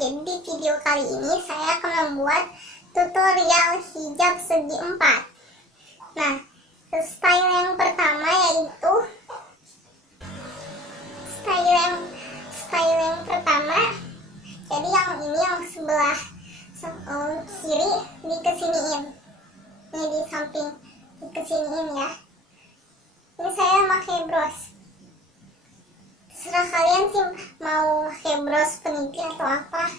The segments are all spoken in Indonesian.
Jadi di video kali ini saya akan membuat tutorial hijab segi 4. Nah, style yang pertama yaitu style yang pertama. Jadi yang ini yang sebelah kiri dikesiniin. Ini di samping dikesiniin ya. Ini saya pakai bros. Terserah kalian sih mau pakai bros peniti atau apa.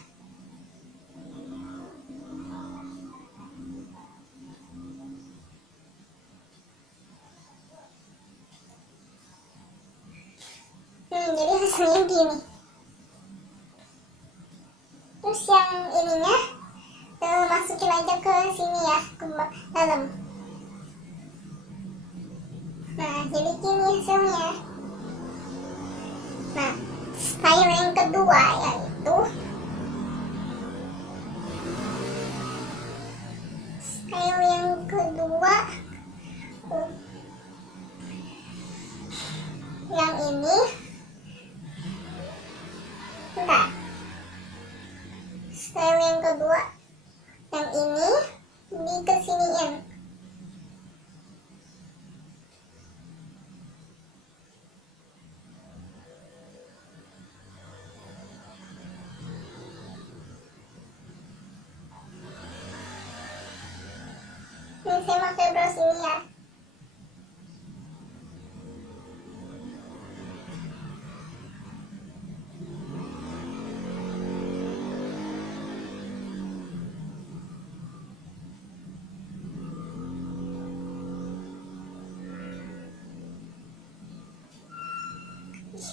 Jadi hasilnya gini. Terus yang ininya masukin aja ke sini ya, ke dalam. Nah, jadi gini hasilnya. Nah, style yang kedua yaitu yang ini. Bentar. Style yang kedua yang ini dikesiniin. Ini saya pakai bros ini ya.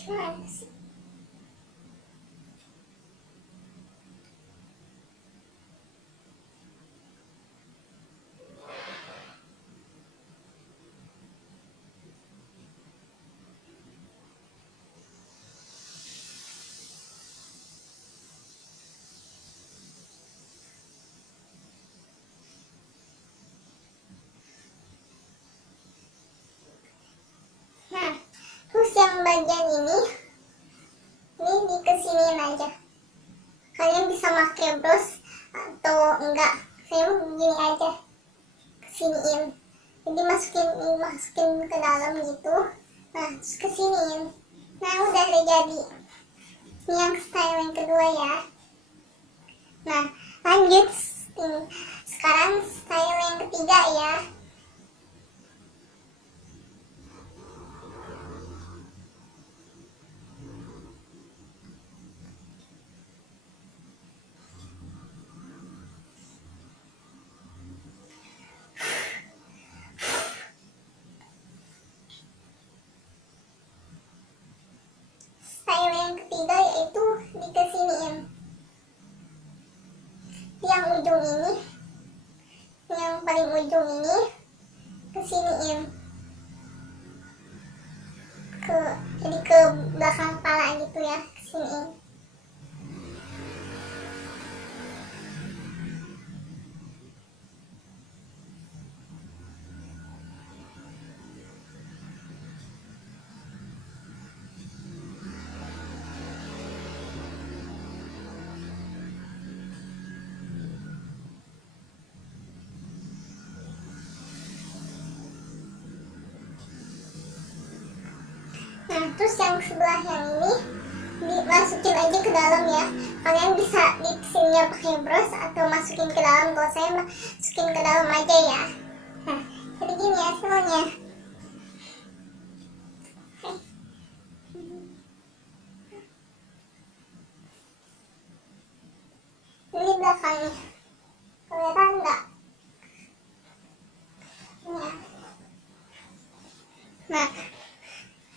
Gimana sih? Nah, terus yang bagian ini dikesiniin aja. Kalian bisa pakai bros atau enggak. Saya begini aja, kesiniin. Jadi masukin ke dalam gitu. Nah, terus kesiniin. Nah, udah jadi. Ini yang style yang kedua ya. Nah, lanjut. Sekarang style yang ketiga ya. Style yang ketiga yaitu dikesiniin. Yang ujung ini, yang paling ujung ini kesiniin. Jadi ke belakang kepala gitu ya, kesiniin. Nah, terus yang sebelah yang ini dimasukin aja ke dalam ya. Kalian bisa di sininya pakai bros atau masukin ke dalam. Kalau saya masukin ke dalam aja ya. Nah, jadi gini ya semuanya. Ini belakangnya. Kelihatan enggak? Ya. Nah,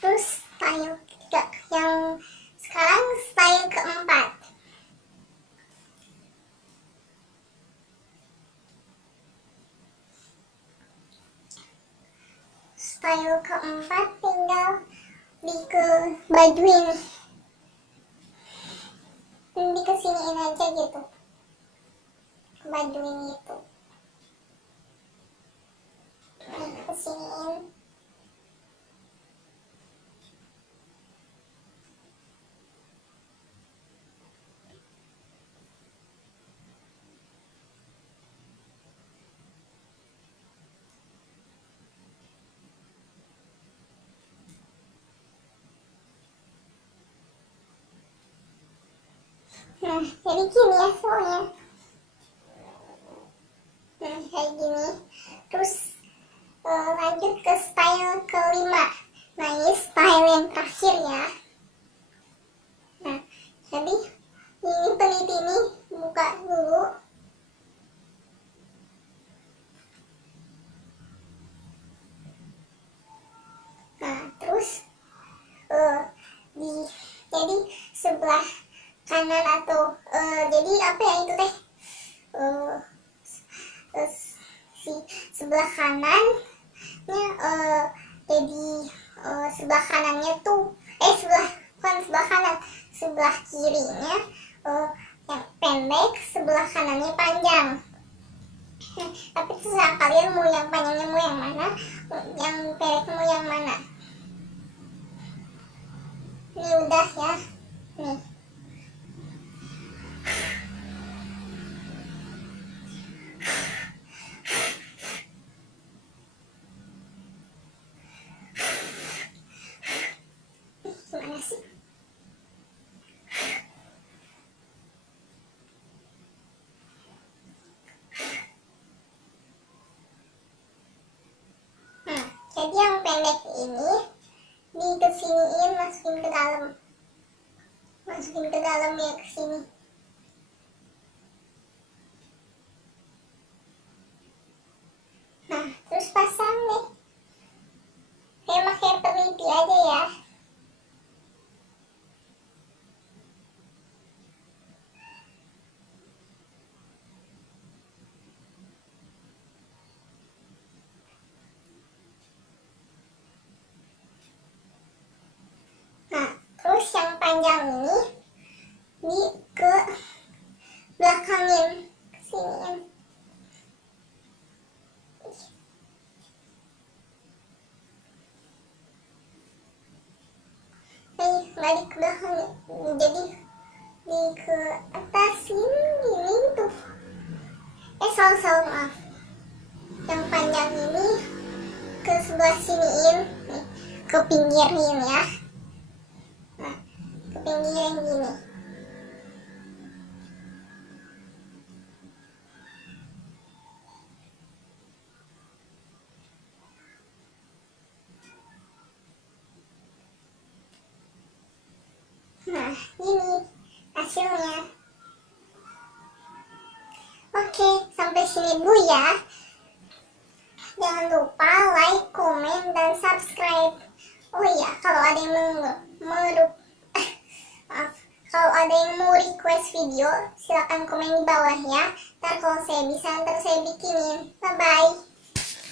terus style ketiga, yang sekarang style keempat. Style keempat tinggal di ke baju ini. Dikesiniin aja gitu. Ke baju ini itu. Kesiniin. Nah, jadi gini ya soalnya. Nah, kayak gini. Terus lanjut ke style kelima. Nah, ini style yang terakhir ya. Nah, jadi ini peniti ini buka dulu. Nah, terus jadi sebelah kanan atau jadi apa ya itu teh si sebelah kanannya jadi sebelah kanannya tuh bukan sebelah kanan, sebelah kirinya yang pendek, sebelah kanannya panjang. Tapi terserah kalian mau yang panjangnya mau yang mana, yang pendek mau yang mana. Ini udah ya, nih. Gimana sih? Jadi yang pendek ini dikesiniin, masukin ke dalam ya, ke sini. Nah, terus pasang nih. Kayak pakai peniti aja ya. Nah, terus yang panjang ini ke belakangin, ke siniin. Nggak di ke belakang, jadi di ke atas gini tuh. Salah maaf. Yang panjang ini ke sebelah siniin, nih, ke pinggirin ya. Nah, ke pinggirin gini. Nah, ini hasilnya. Oke, sampai sini dulu ya. Jangan lupa like, komen, dan subscribe. Oh iya, kalau ada yang kalau ada yang mau request video, silakan komen di bawah ya. Ntar kalau saya bisa, ntar saya bikinin. Bye-bye.